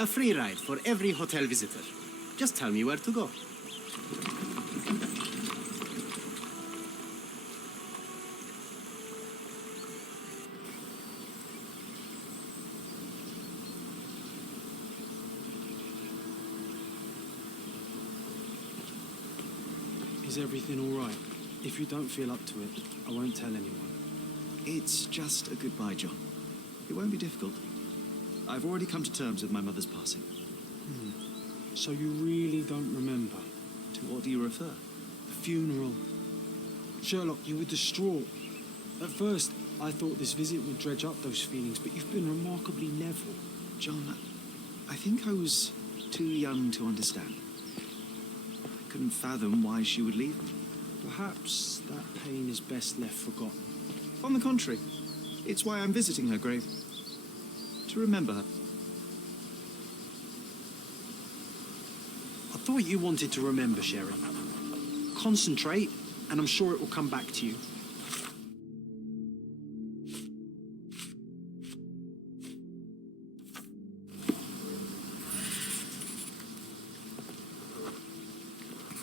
A free ride for every hotel visitor. Just tell me where to go. Is everything all right? If you don't feel up to it, I won't tell anyone. It's just a goodbye, John. It won't be difficult. I've already come to terms with my mother's passing. So you really don't remember? To what do you refer? The funeral. Sherlock, you were distraught. At first, I thought this visit would dredge up those feelings, but you've been remarkably level. John, I think I was too young to understand. I couldn't fathom why she would leave me. Perhaps that pain is best left forgotten. On the contrary, it's why I'm visiting her grave. To remember her. I thought you wanted to remember, Sherry. Concentrate, and I'm sure it will come back to you.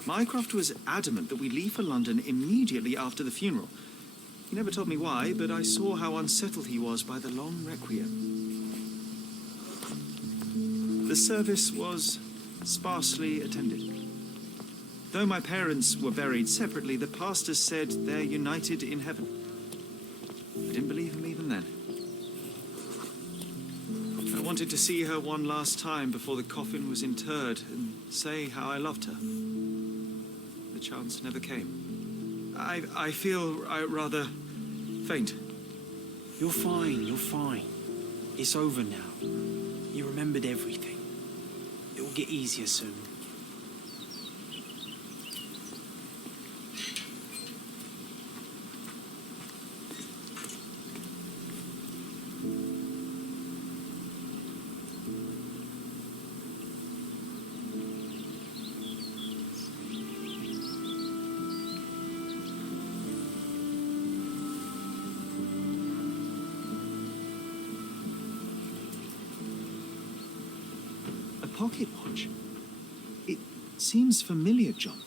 Mycroft was adamant that we leave for London immediately after the funeral. He never told me why, but I saw how unsettled he was by the long requiem. The service was sparsely attended. Though my parents were buried separately, the pastor said they're united in heaven. I didn't believe him even then. I wanted to see her one last time before the coffin was interred and say how I loved her. The chance never came. I feel rather faint. You're fine, you're fine. It's over now. You remembered everything. It will get easier soon. Pocket watch? It seems familiar, John.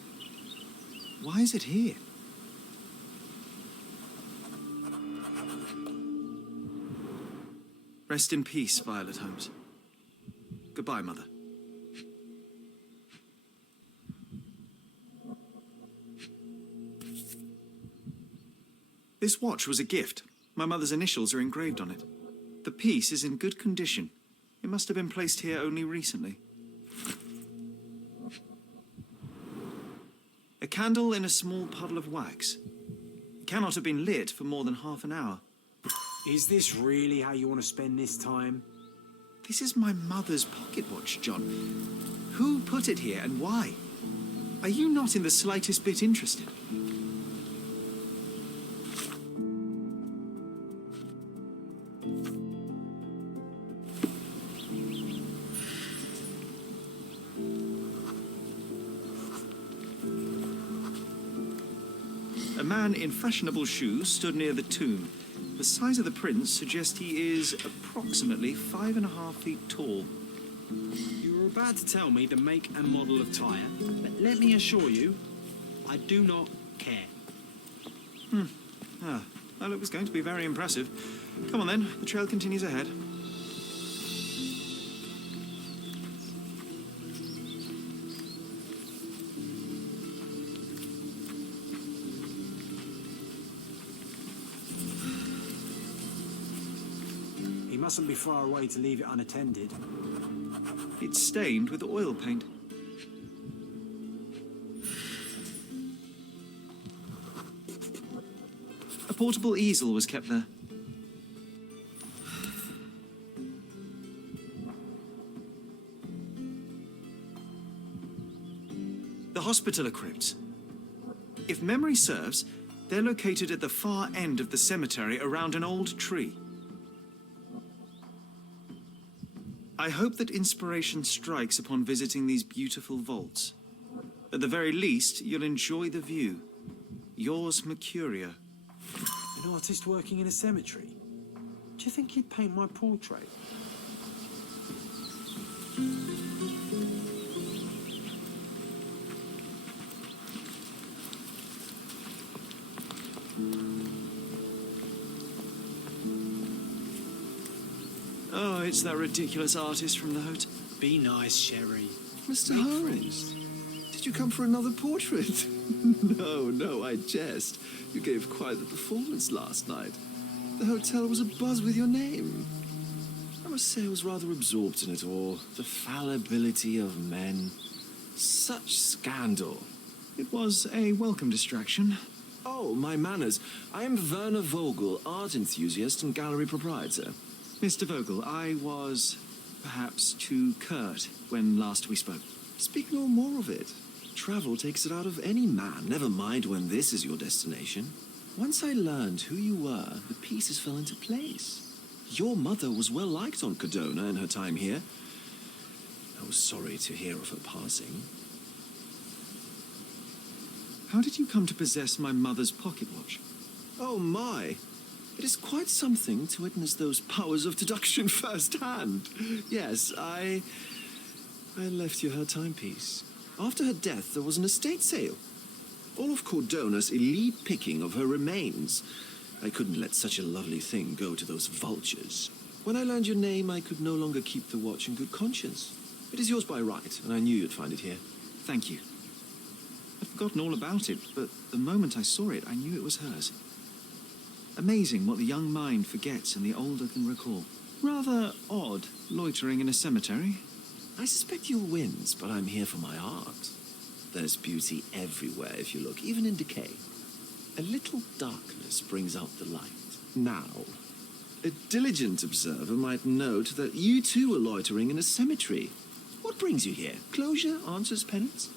Why is it here? Rest in peace, Violet Holmes. Goodbye, Mother. This watch was a gift. My mother's initials are engraved on it. The piece is in good condition. It must have been placed here only recently. A candle in a small puddle of wax. It cannot have been lit for more than half an hour. Is this really how you want to spend this time? This is my mother's pocket watch, John. Who put it here and why? Are you not in the slightest bit interested? A man in fashionable shoes stood near the tomb. The size of the prints suggests he is approximately 5.5 feet tall. You were about to tell me the make and model of tyre, but let me assure you, I do not care. Well, it was going to be very impressive. Come on then, the trail continues ahead. He mustn't be far away to leave it unattended. It's stained with oil paint. A portable easel was kept there. The Hospitaller crypts. If memory serves, they're located at the far end of the cemetery around an old tree. I hope that inspiration strikes upon visiting these beautiful vaults. At the very least, you'll enjoy the view. Yours, Mercurio. An artist working in a cemetery? Do you think he'd paint my portrait? Oh, it's that ridiculous artist from the hotel. Be nice, Sherry. Mr. Holmes, did you come for another portrait? No, I jest. You gave quite the performance last night. The hotel was abuzz with your name. I must say I was rather absorbed in it all. The fallibility of men. Such scandal. It was a welcome distraction. Oh, my manners. I am Werner Vogel, art enthusiast and gallery proprietor. Mr. Vogel, I was perhaps too curt when last we spoke. Speak no more of it. Travel takes it out of any man, never mind when this is your destination. Once I learned who you were, the pieces fell into place. Your mother was well liked on Codona in her time here. I was sorry to hear of her passing. How did you come to possess my mother's pocket watch? Oh my! It is quite something to witness those powers of deduction firsthand. Yes, I left you her timepiece. After her death, there was an estate sale. All of Cordona's elite picking of her remains. I couldn't let such a lovely thing go to those vultures. When I learned your name, I could no longer keep the watch in good conscience. It is yours by right, and I knew you'd find it here. Thank you. I'd forgotten all about it, but the moment I saw it, I knew it was hers. Amazing what the young mind forgets and the older can recall. Rather odd, loitering in a cemetery. I suspect you'll win, but I'm here for my art. There's beauty everywhere if you look, even in decay. A little darkness brings out the light. Now, a diligent observer might note that you too are loitering in a cemetery. What brings you here? Closure answers penance?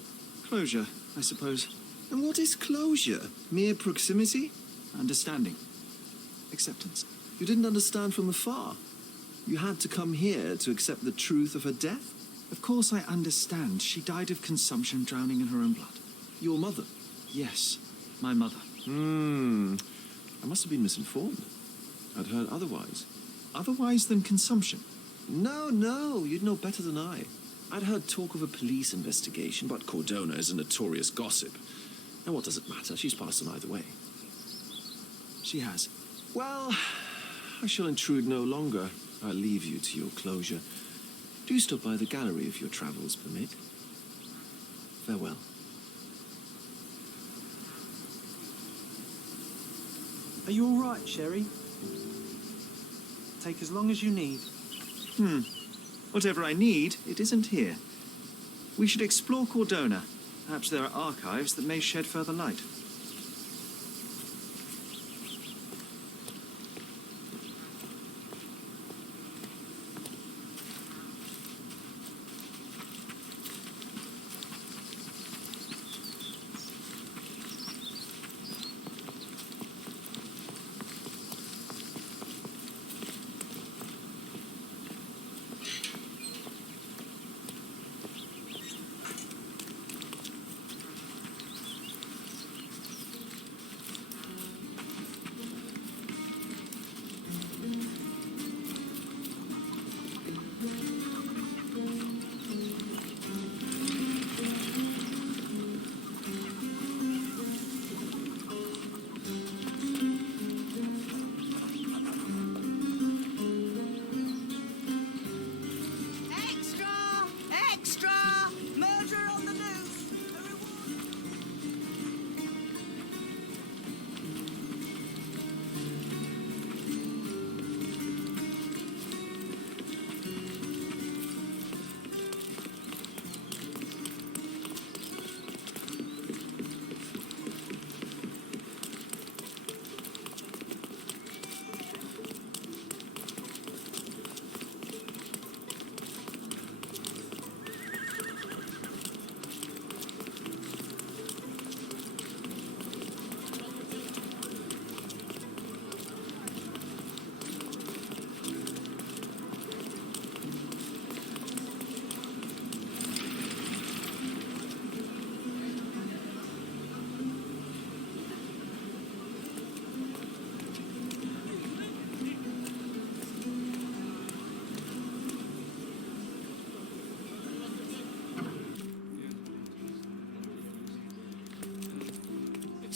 Closure, I suppose. And what is closure? Mere proximity? Understanding. Acceptance. You didn't understand from afar. You had to come here to accept the truth of her death? Of course I understand. She died of consumption, drowning in her own blood. Your mother? Yes, my mother. I must have been misinformed. I'd heard otherwise. Otherwise than consumption? No, you'd know better than I. I'd heard talk of a police investigation, but Cordona is a notorious gossip. And what does it matter? She's passed on either way. She has. Well, I shall intrude no longer. I'll leave you to your closure. Do stop by the gallery if your travels permit. Farewell. Are you all right, Sherry? Take as long as you need. Whatever I need, it isn't here. We should explore Cordona. Perhaps there are archives that may shed further light.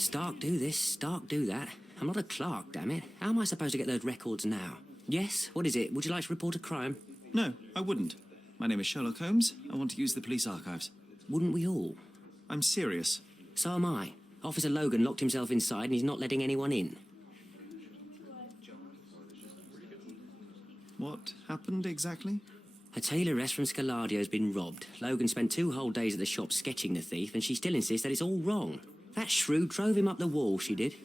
Stark do this, Stark do that. I'm not a clerk, damn it. How am I supposed to get those records now? Yes? What is it? Would you like to report a crime? No, I wouldn't. My name is Sherlock Holmes. I want to use the police archives. Wouldn't we all? I'm serious. So am I. Officer Logan locked himself inside and he's not letting anyone in. What happened exactly? A tailoress from Scalardio's been robbed. Logan spent 2 whole days at the shop sketching the thief, and she still insists that it's all wrong. That shrew drove him up the wall, she did.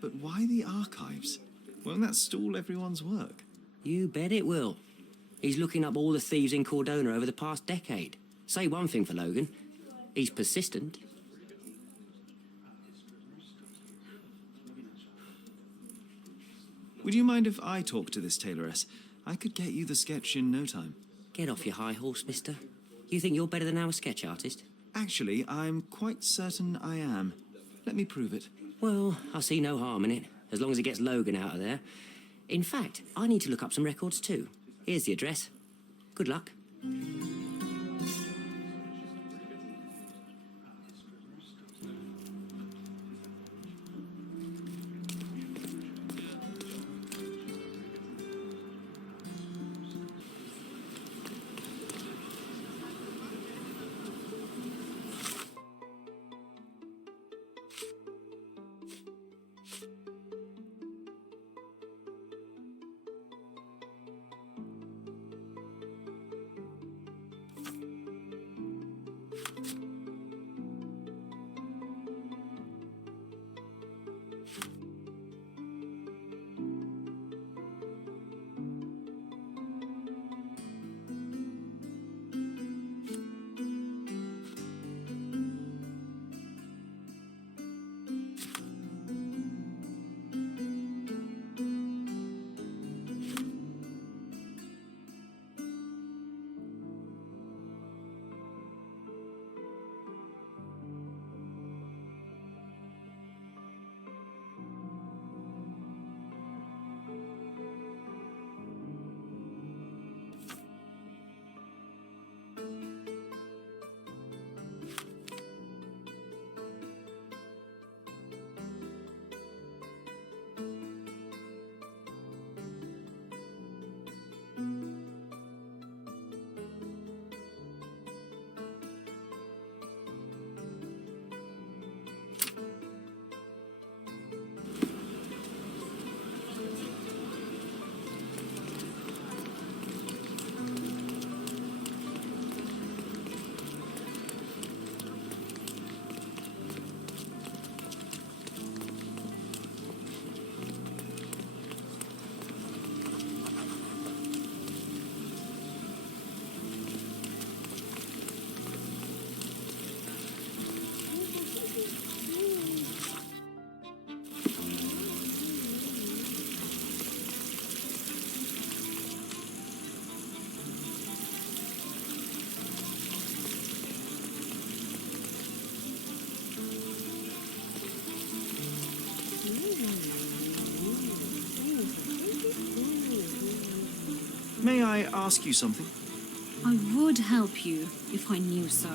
But why the archives? Won't that stall everyone's work? You bet it will. He's looking up all the thieves in Cordona over the past decade. Say one thing for Logan. He's persistent. Would you mind if I talk to this tailoress? I could get you the sketch in no time. Get off your high horse, mister. You think you're better than our sketch artist? Actually, I'm quite certain I am. Let me prove it. Well, I see no harm in it, as long as it gets Logan out of there. In fact, I need to look up some records too. Here's the address. Good luck. May I ask you something? I would help you if I knew, sir.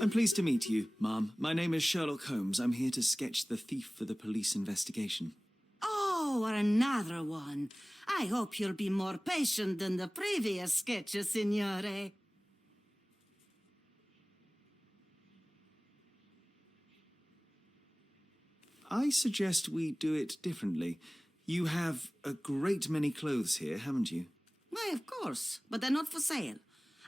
I'm pleased to meet you, ma'am. My name is Sherlock Holmes. I'm here to sketch the thief for the police investigation. Oh, another one. I hope you'll be more patient than the previous sketches, signore. I suggest we do it differently. You have a great many clothes here, haven't you? Why, of course, but they're not for sale.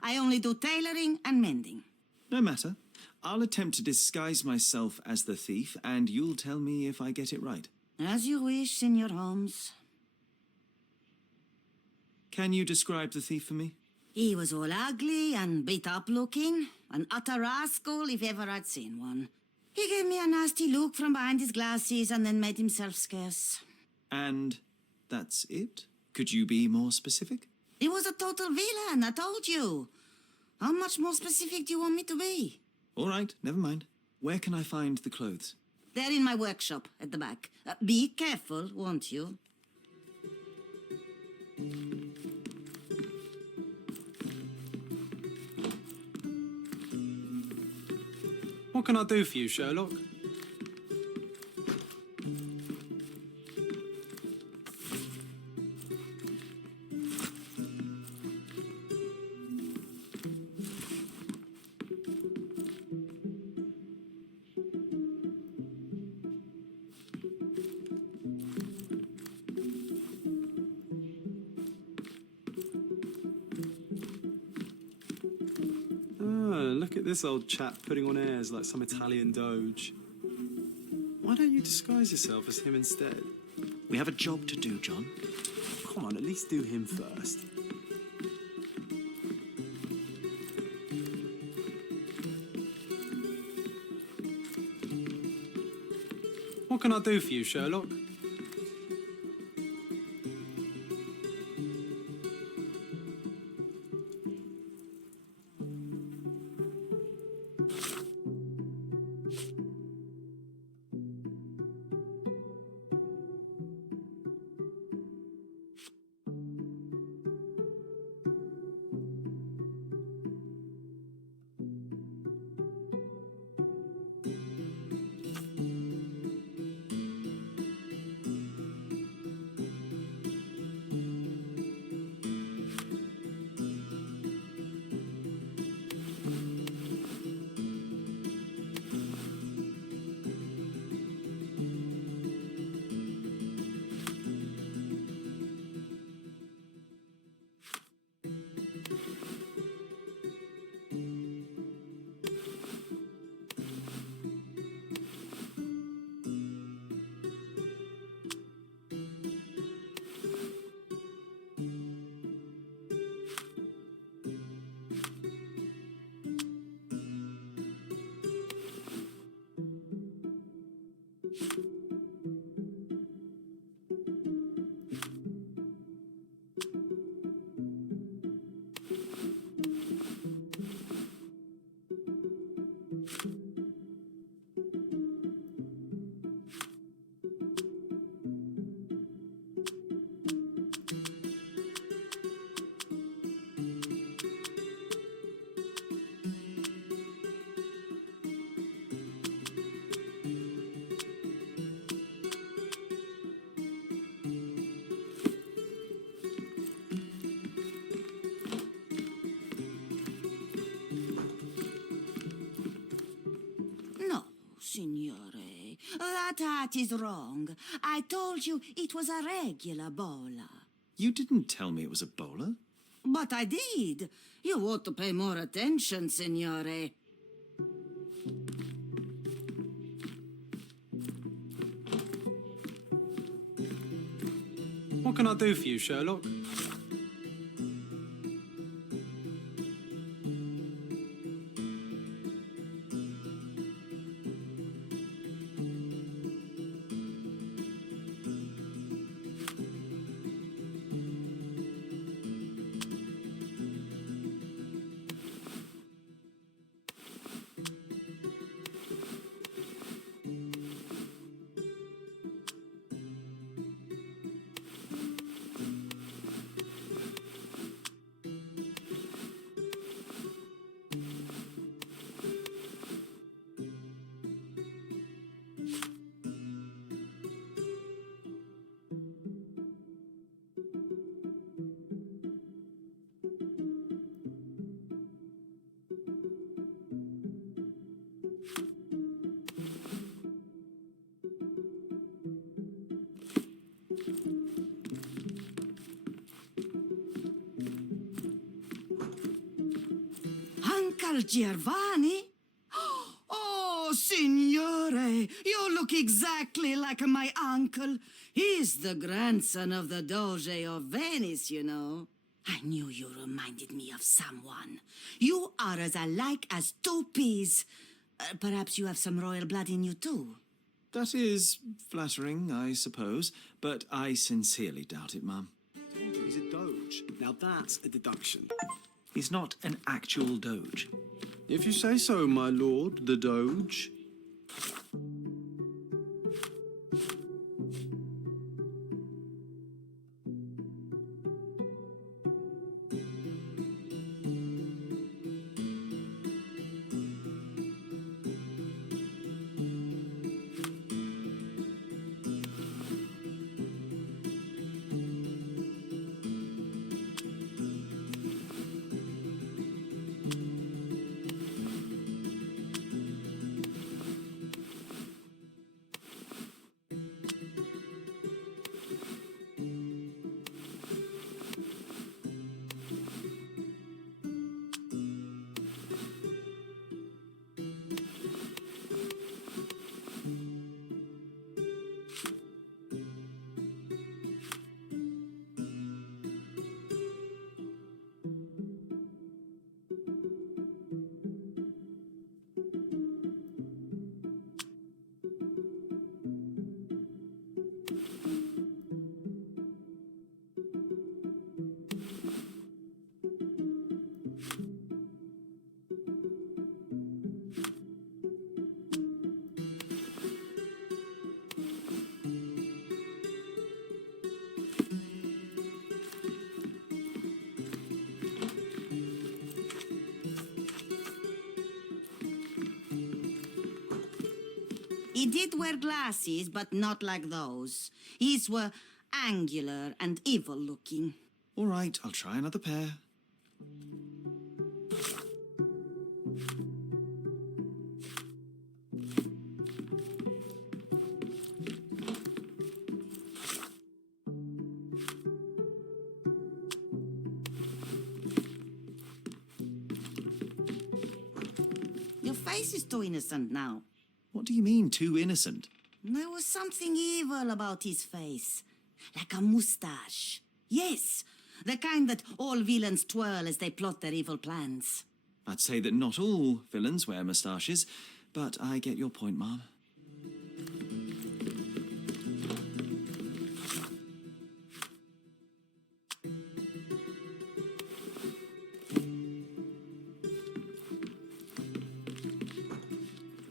I only do tailoring and mending. No matter. I'll attempt to disguise myself as the thief, and you'll tell me if I get it right. As you wish, Senor Holmes. Can you describe the thief for me? He was all ugly and beat up looking, an utter rascal if ever I'd seen one. He gave me a nasty look from behind his glasses and then made himself scarce. And that's it? Could you be more specific? He was a total villain, I told you. How much more specific do you want me to be? All right, never mind. Where can I find the clothes? They're in my workshop at the back. Be careful, won't you? What can I do for you, Sherlock? Look at this old chap putting on airs like some Italian doge. Why don't you disguise yourself as him instead? We have a job to do, John. Come on, at least do him first. What can I do for you, Sherlock? Signore, that hat is wrong. I told you it was a regular bowler. You didn't tell me it was a bowler. But I did. You ought to pay more attention, Signore. What can I do for you, Sherlock? Uncle Giovanni? Oh, Signore, you look exactly like my uncle. He's the grandson of the Doge of Venice, you know. I knew you reminded me of someone. You are as alike as two peas. Perhaps you have some royal blood in you, too. That is flattering, I suppose, but I sincerely doubt it, Mum. Told you he's a doge. Now that's a deduction. He's not an actual doge. If you say so, my lord, the doge. He did wear glasses, but not like those. His were angular and evil-looking. All right, I'll try another pair. Your face is too innocent now. What do you mean, too innocent? There was something evil about his face. Like a moustache. Yes, the kind that all villains twirl as they plot their evil plans. I'd say that not all villains wear moustaches, but I get your point, Mom.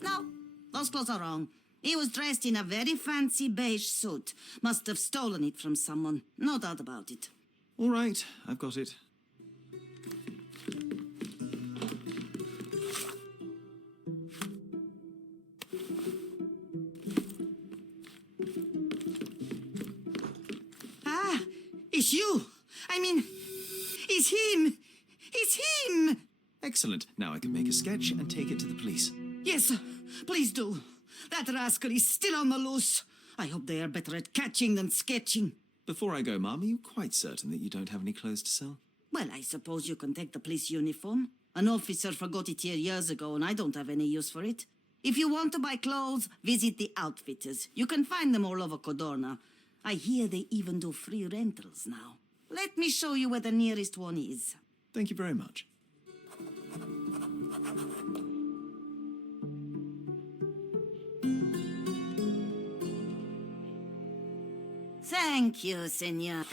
No, those clothes are wrong. He was dressed in a very fancy beige suit. Must have stolen it from someone. No doubt about it. All right, I've got it. Ah, it's you. I mean, it's him. It's him. Excellent. Now I can make a sketch and take it to the police. Yes, please do. That rascal is still on the loose. I hope they are better at catching than sketching. Before I go, Mum, are you quite certain that you don't have any clothes to sell? Well, I suppose you can take the police uniform. An officer forgot it here years ago, and I don't have any use for it. If you want to buy clothes, visit the outfitters. You can find them all over Codorna. I hear they even do free rentals now. Let me show you where the nearest one is. Thank you very much. Thank you, senor.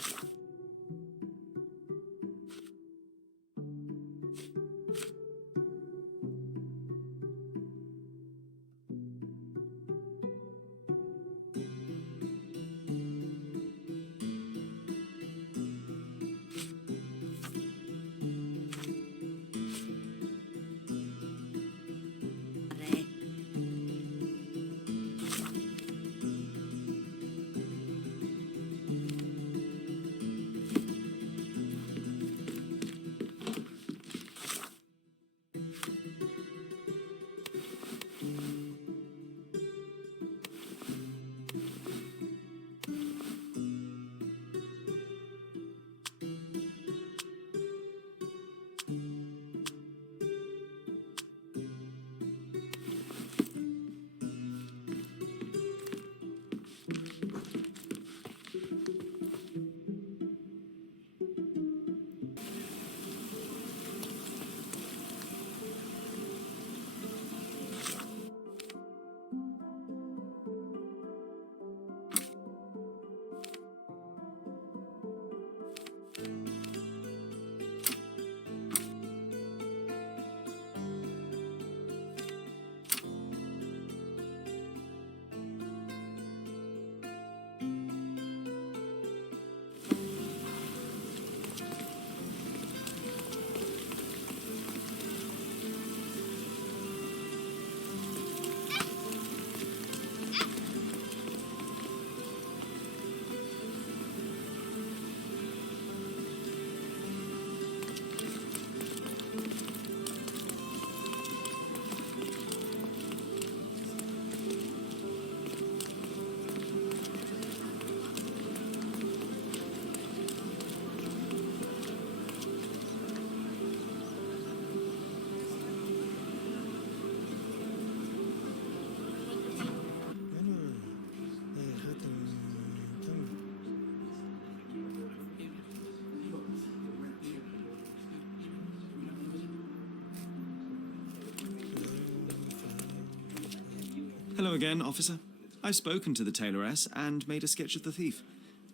Hello again, officer. I've spoken to the tailoress and made a sketch of the thief.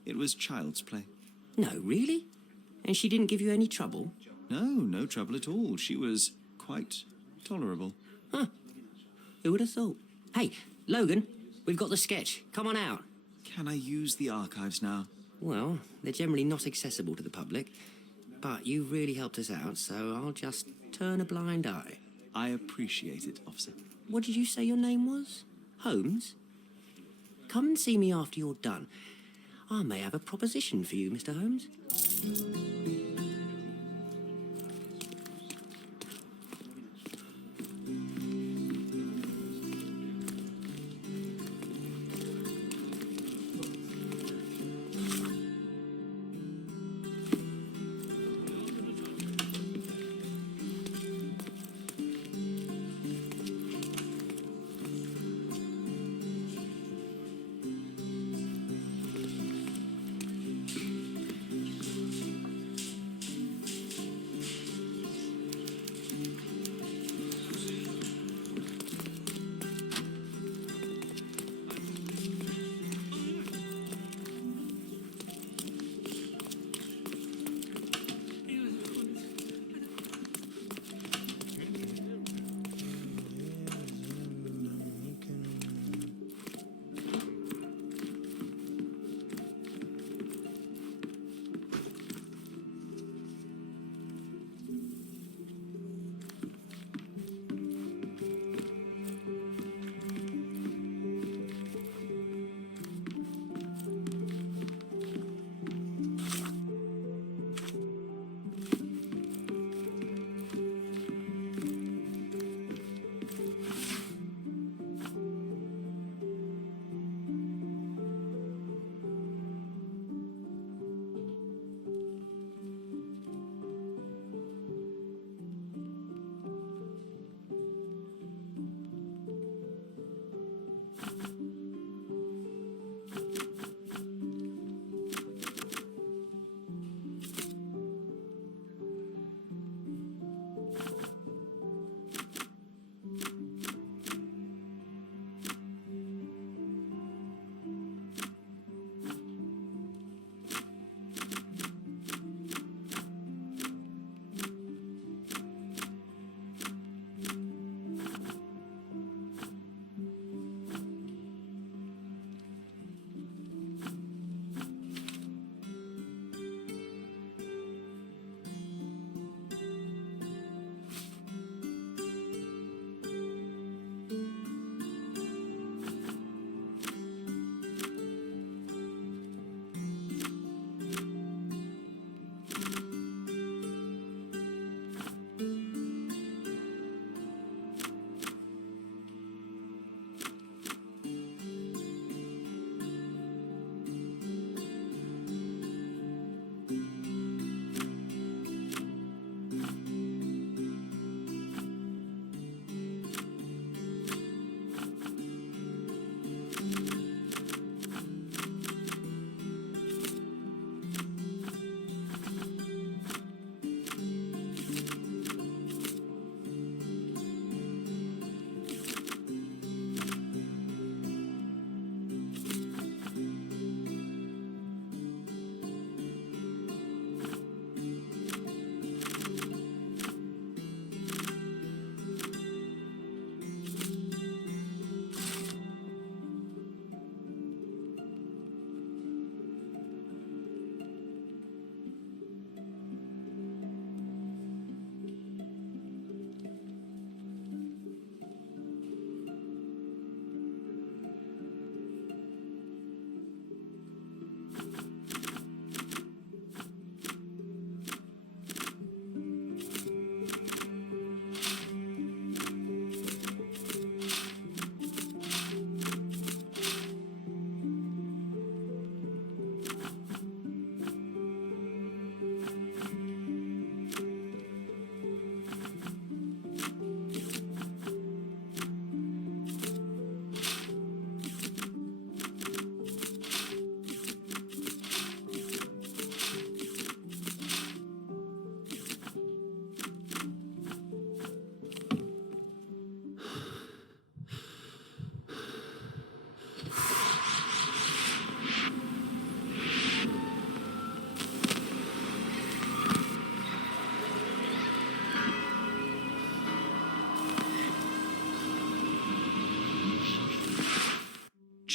It was child's play. No, really? And she didn't give you any trouble? No, no trouble at all. She was quite tolerable. Huh. Who would have thought? Hey, Logan, we've got the sketch. Come on out. Can I use the archives now? Well, they're generally not accessible to the public, but you've really helped us out, so I'll just turn a blind eye. I appreciate it, officer. What did you say your name was? Holmes? Come and see me after you're done. I may have a proposition for you, Mr. Holmes.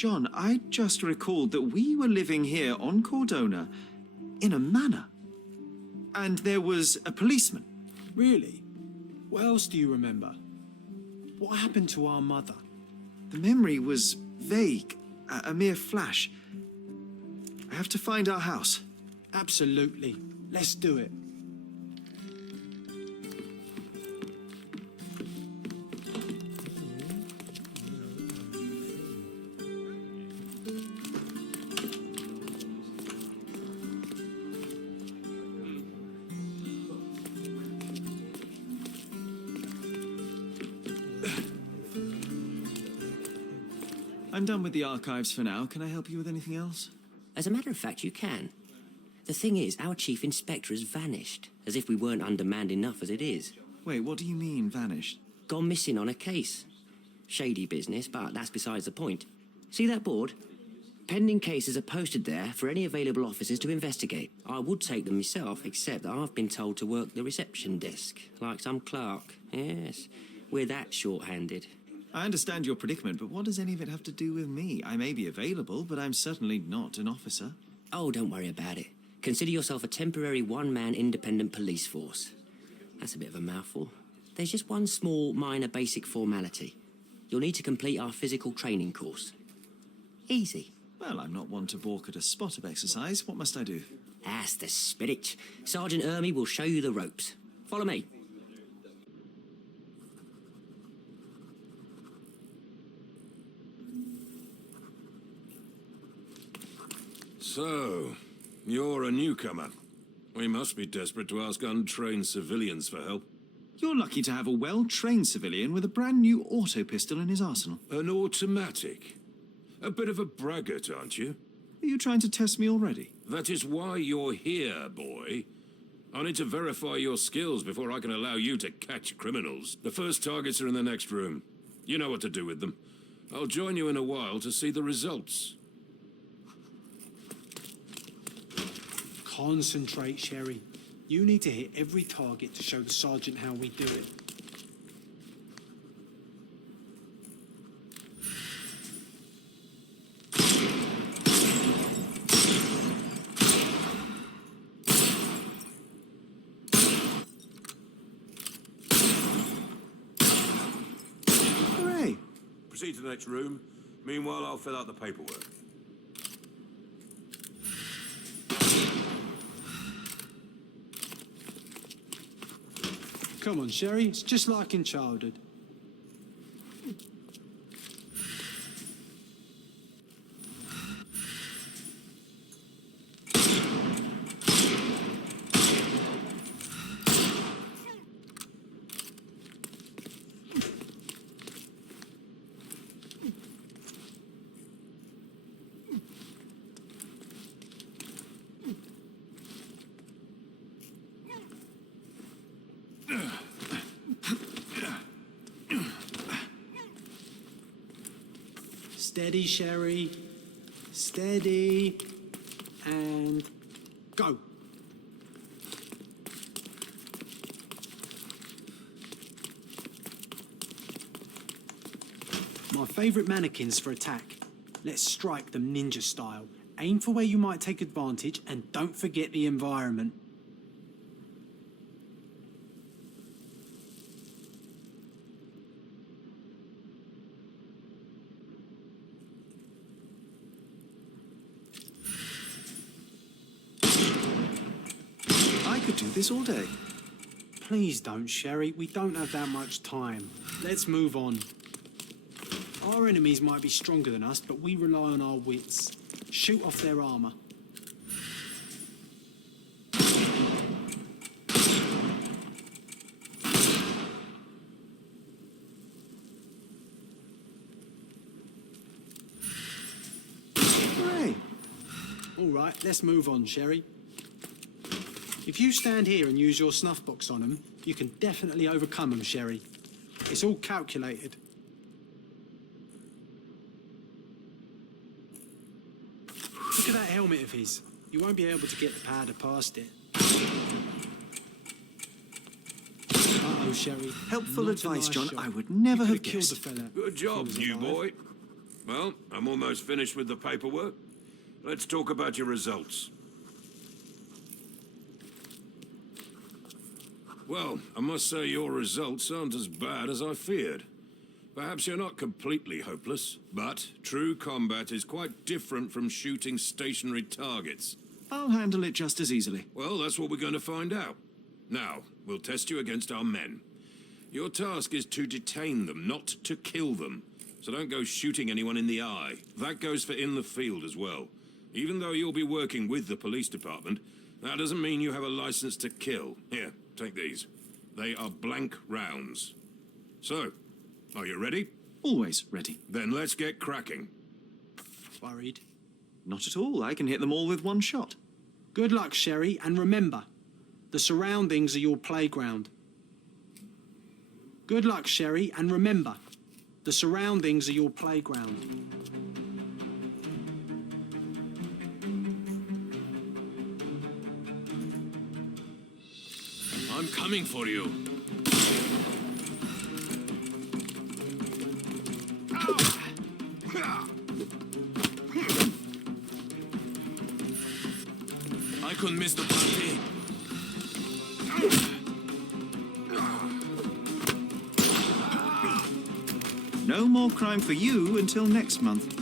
John, I just recalled that we were living here on Cordona in a manor. And there was a policeman. Really? What else do you remember? What happened to our mother? The memory was vague, a mere flash. I have to find our house. Absolutely. Let's do it. I'm done with the archives for now. Can I help you with anything else? As a matter of fact, you can. The thing is, our chief inspector has vanished, as if we weren't undermanned enough as it is. Wait, what do you mean, vanished? Gone missing on a case. Shady business, but that's besides the point. See that board? Pending cases are posted there for any available officers to investigate. I would take them myself, except that I've been told to work the reception desk, like some clerk. Yes, we're that short-handed. I understand your predicament, but what does any of it have to do with me? I may be available, but I'm certainly not an officer. Oh, don't worry about it. Consider yourself a temporary one-man independent police force. That's a bit of a mouthful. There's just one small, minor basic formality. You'll need to complete our physical training course. Easy. Well, I'm not one to balk at a spot of exercise. What must I do? That's the spirit. Sergeant Ermy will show you the ropes. Follow me. So, you're a newcomer. We must be desperate to ask untrained civilians for help. You're lucky to have a well-trained civilian with a brand new auto pistol in his arsenal. An automatic. A bit of a braggart, aren't you? Are you trying to test me already? That is why you're here, boy. I need to verify your skills before I can allow you to catch criminals. The first targets are in the next room. You know what to do with them. I'll join you in a while to see the results. Concentrate, Sherry. You need to hit every target to show the sergeant how we do it. Hooray! Proceed to the next room. Meanwhile, I'll fill out the paperwork. Come on, Sherry. It's just like in childhood. Steady, Sherry. Steady. And go. My favourite mannequins for attack. Let's strike them ninja style. Aim for where you might take advantage and don't forget the environment. I could do this all day. Please don't, Sherry. We don't have that much time. Let's move on. Our enemies might be stronger than us, but we rely on our wits. Shoot off their armour. Hooray! All right, let's move on, Sherry. If you stand here and use your snuff box on them, you can definitely overcome them, Sherry. It's all calculated. Look at that helmet of his. You won't be able to get the powder past it. Uh-oh, Sherry. Helpful Not a advice, nice John. shot. I would never You have could've killed guessed. the fella. Good job, if he new was alive. boy. Well, I'm almost finished with the paperwork. Let's talk about your results. Well, I must say your results aren't as bad as I feared. Perhaps you're not completely hopeless, but true combat is quite different from shooting stationary targets. I'll handle it just as easily. Well, that's what we're going to find out. Now, we'll test you against our men. Your task is to detain them, not to kill them. So don't go shooting anyone in the eye. That goes for in the field as well. Even though you'll be working with the police department, that doesn't mean you have a license to kill. Here, take these. They are blank rounds. So, are you ready? Always ready. Then let's get cracking. Worried? Not at all. I can hit them all with one shot. Good luck, Sherry, and remember, the surroundings are your playground. Good luck, Sherry, and remember, the surroundings are your playground. I'm coming for you. I couldn't miss the party. No more crime for you until next month.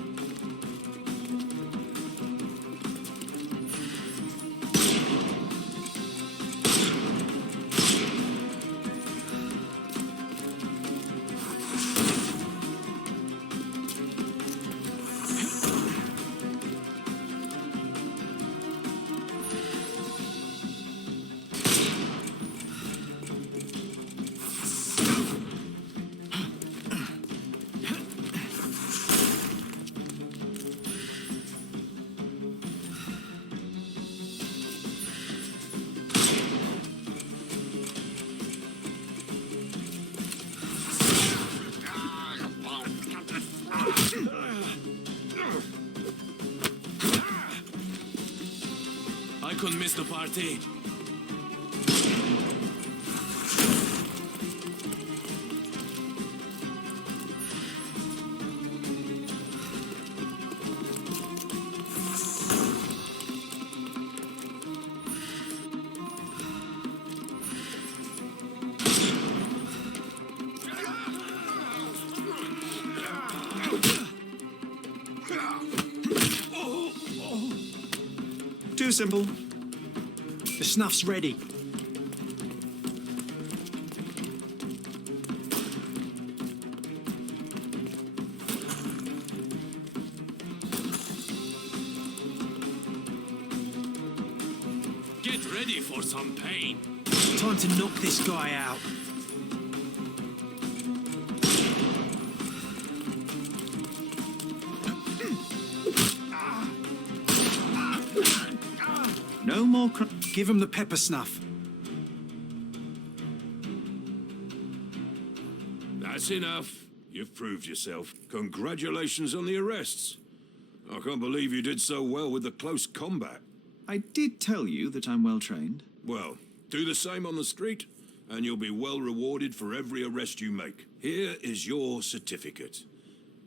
I couldn't miss the party. Too simple. The snuff's ready. Get ready for some pain. Time to knock this guy out. No more Give him the pepper snuff. That's enough. You've proved yourself. Congratulations on the arrests. I can't believe you did so well with the close combat. I did tell you that I'm well trained. Well, do the same on the street, and you'll be well rewarded for every arrest you make. Here is your certificate.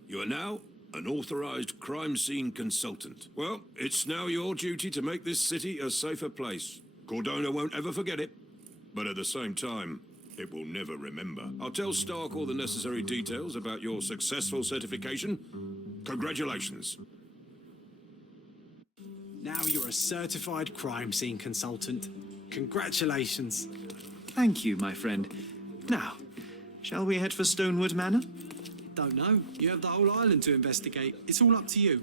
You are now an authorized crime scene consultant. Well, it's now your duty to make this city a safer place. Cordona won't ever forget it, but at the same time, it will never remember. I'll tell Stark all the necessary details about your successful certification. Congratulations. Now you're a certified crime scene consultant. Congratulations. Thank you, my friend. Now, shall we head for Stonewood Manor? Don't know. You have the whole island to investigate. It's all up to you.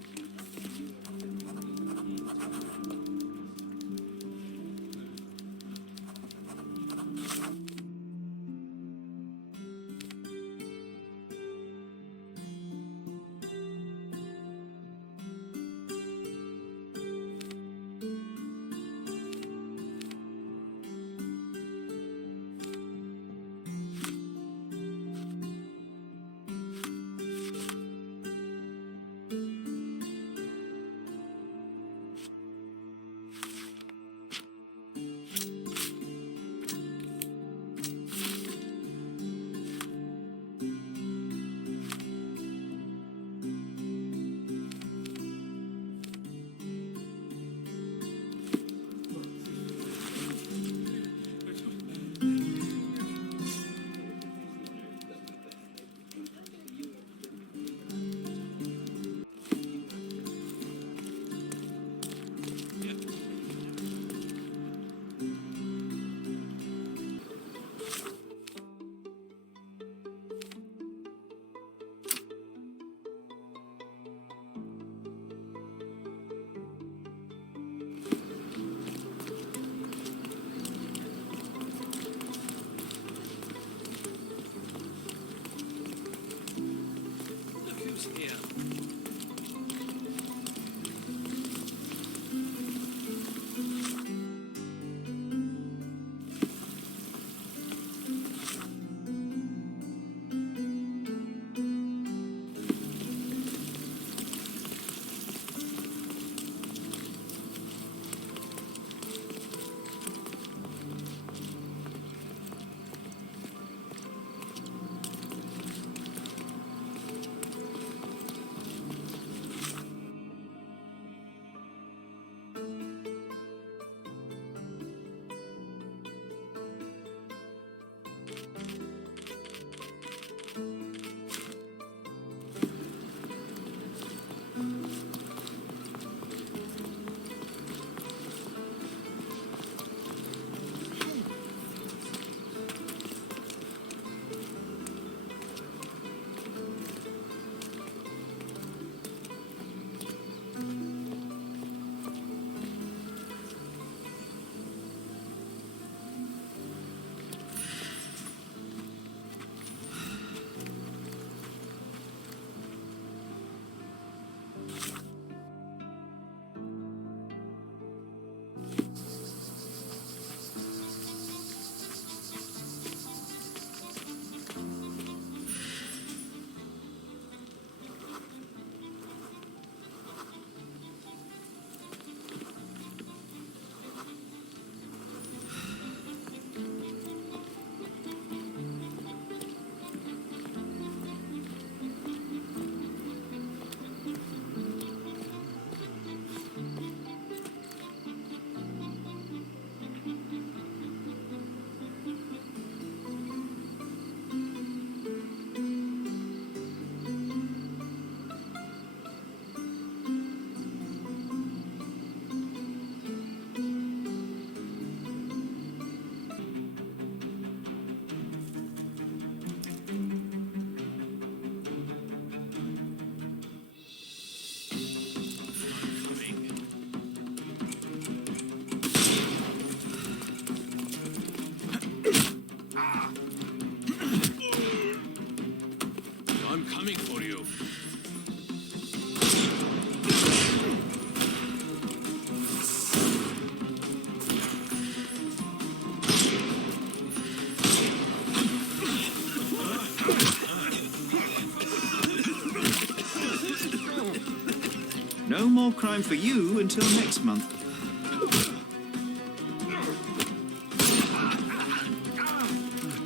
more crime for you until next month.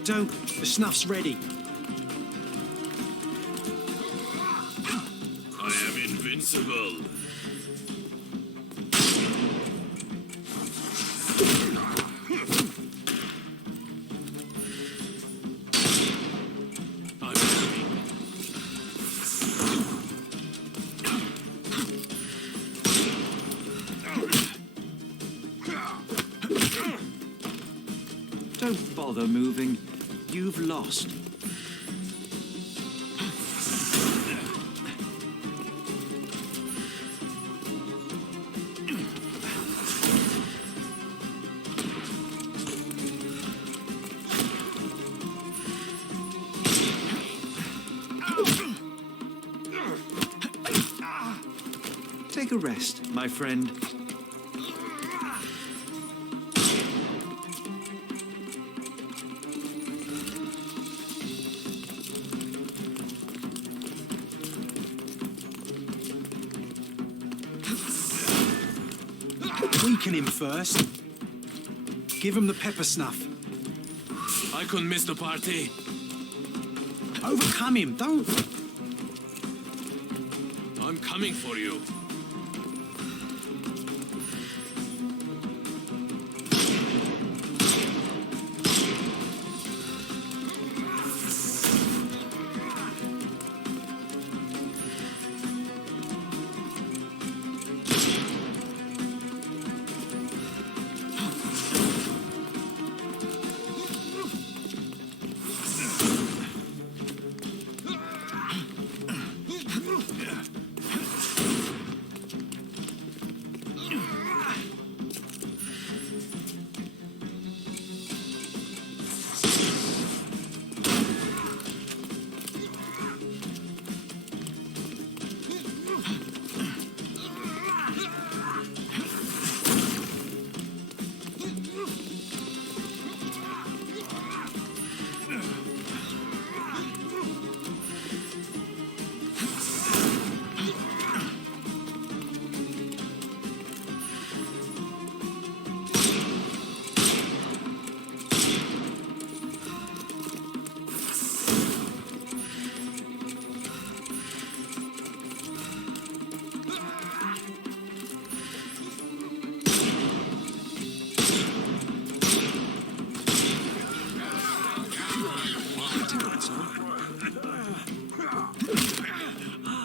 Don't. The snuff's ready. I am invincible. I'm coming. Don't bother moving. You've lost. Take a rest, my friend. Weaken him first. Give him the pepper snuff. I couldn't miss the party. Overcome him, don't. I'm coming for you.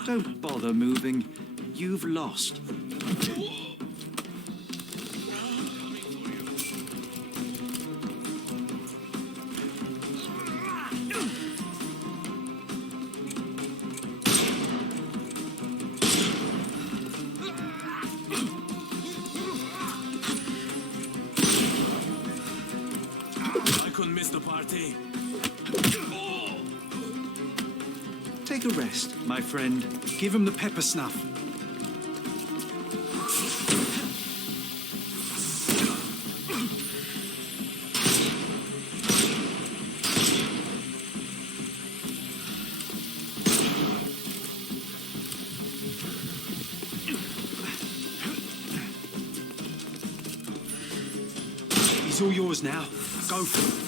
Don't bother moving. You've lost. I couldn't miss the party. Take a rest, my friend. Give him the pepper snuff. He's all yours now. Go for it.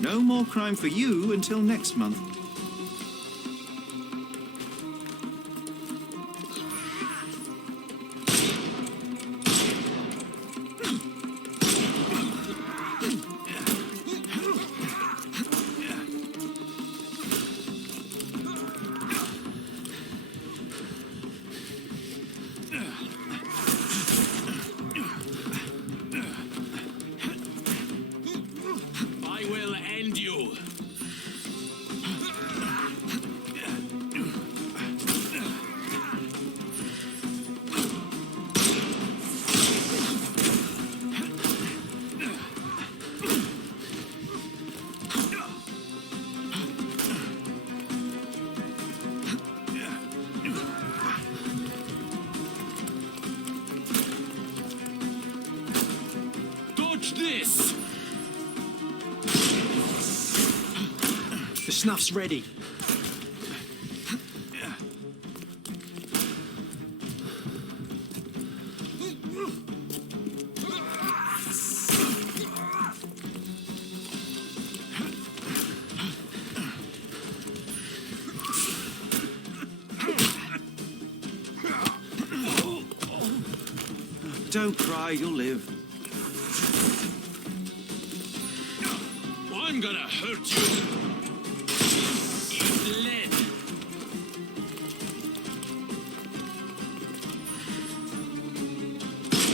No more crime for you until next month. I will end you. this! The snuff's ready. Don't cry, you'll live. I'm gonna hurt you! Eat lead!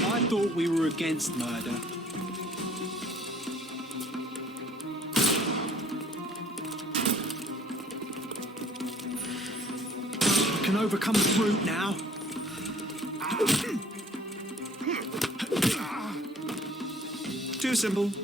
I thought we were against murder. We can overcome the brute now. Too simple.